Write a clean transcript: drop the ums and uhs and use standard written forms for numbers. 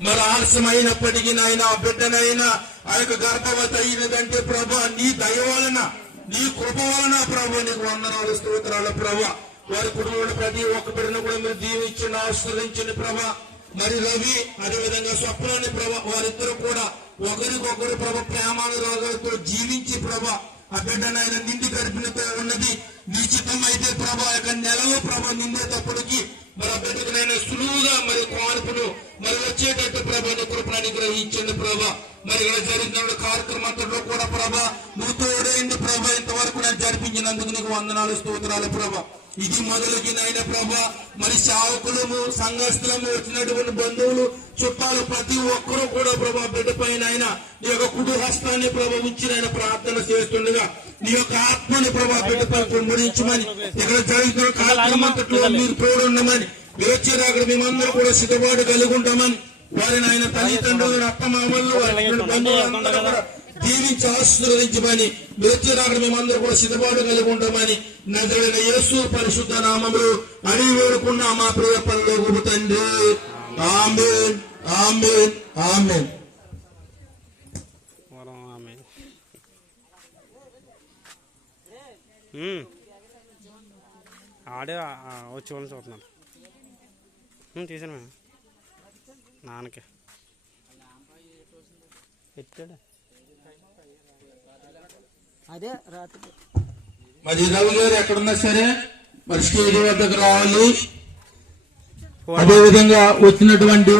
మరి ఆలస్యమైనప్పటికీ నాయన ఆ బిడ్డనైనా ఆ యొక్క గర్భవతి అయినదంటే ప్రభా నీ దయ వలన నీ కృప వలన ప్రభు నీకు వందనాలు స్తోత్రాలు ప్రభా. వారి కుటుంబంలో ప్రతి ఒక్క బిడ్డను కూడా మీరు దీవించండి, ఆశ్రయించండి ప్రభా. మరి రవి అదేవిధంగా స్వప్నాన్ని ప్రభా వారిద్దరూ కూడా ఒకరికొకరు ప్రభా ప్రేమానురాగాలతో జీవించి ప్రభా ఆ బిడ్డనైనా నిండి గర్భిణితో ఉన్నది నీ చిత్తం అయితే ప్రభా యొక్క నెలవు ప్రభా నిండేటప్పటికి మరి ఆ బిడ్డకనైనా సులువుగా మరి కానుపును మరి వచ్చేటట్టు ప్రభా నీ కృపను గ్రహించండి ప్రభా. మరి ఇలా జరిగిన కార్యక్రమంలో కూడా ప్రభా నువ్వు తోడైంది ప్రభా ఇంతవరకు నేను జరిపించినందుకు నీకు వందనాలు స్తోత్రాలు ప్రభా. ఇది మొదలుకి నాయన ప్రభా మరి సేవకులము సంఘస్థులము వచ్చినటువంటి బంధువులు చుట్టాలు ప్రతి ఒక్కరూ కూడా ప్రభా బిడ్డ పైన ఆయన నీ యొక్క కుడి హస్తాన్ని ప్రభా ఉంచి ఆయన ప్రార్థన చేస్తుండగా నీ యొక్క ఆత్మని ప్రభా బిడ్డపై కుమ్మరించమని ఇక్కడ జరుగుతున్న కార్యక్రమంలో మీరు తోడుండమని మీరు వచ్చారు అక్కడ మేమందరూ కూడా సిద్ధపాటు కలిగి ఉంటామని వారిని ఆయన తల్లిదండ్రులను అత్తమామలు బంధువులందరూ కూడా దీవించి ఆశీర్వదించమని మీరు వచ్చారు అక్కడ మేమందరూ కూడా సిద్ధపాటు కలిగి ఉంటామని నజరైన యేసు పరిశుద్ధ నామములో అడిగి వేడుకున్న మా ప్రియ పరలోకపు తండ్రి. ఆమేన్ ఆమేన్ ఆమేన్. ఆడే వచ్చి వాళ్ళని చూస్తున్నాను తీసాను మేము నాన్నకి ఎత్తాడు అదే రాత్రి. మరి రవి గారు ఎక్కడున్నా సరే మరి స్టేజ్ వద్దకు రావాలి. అదేవిధంగా వచ్చినటువంటి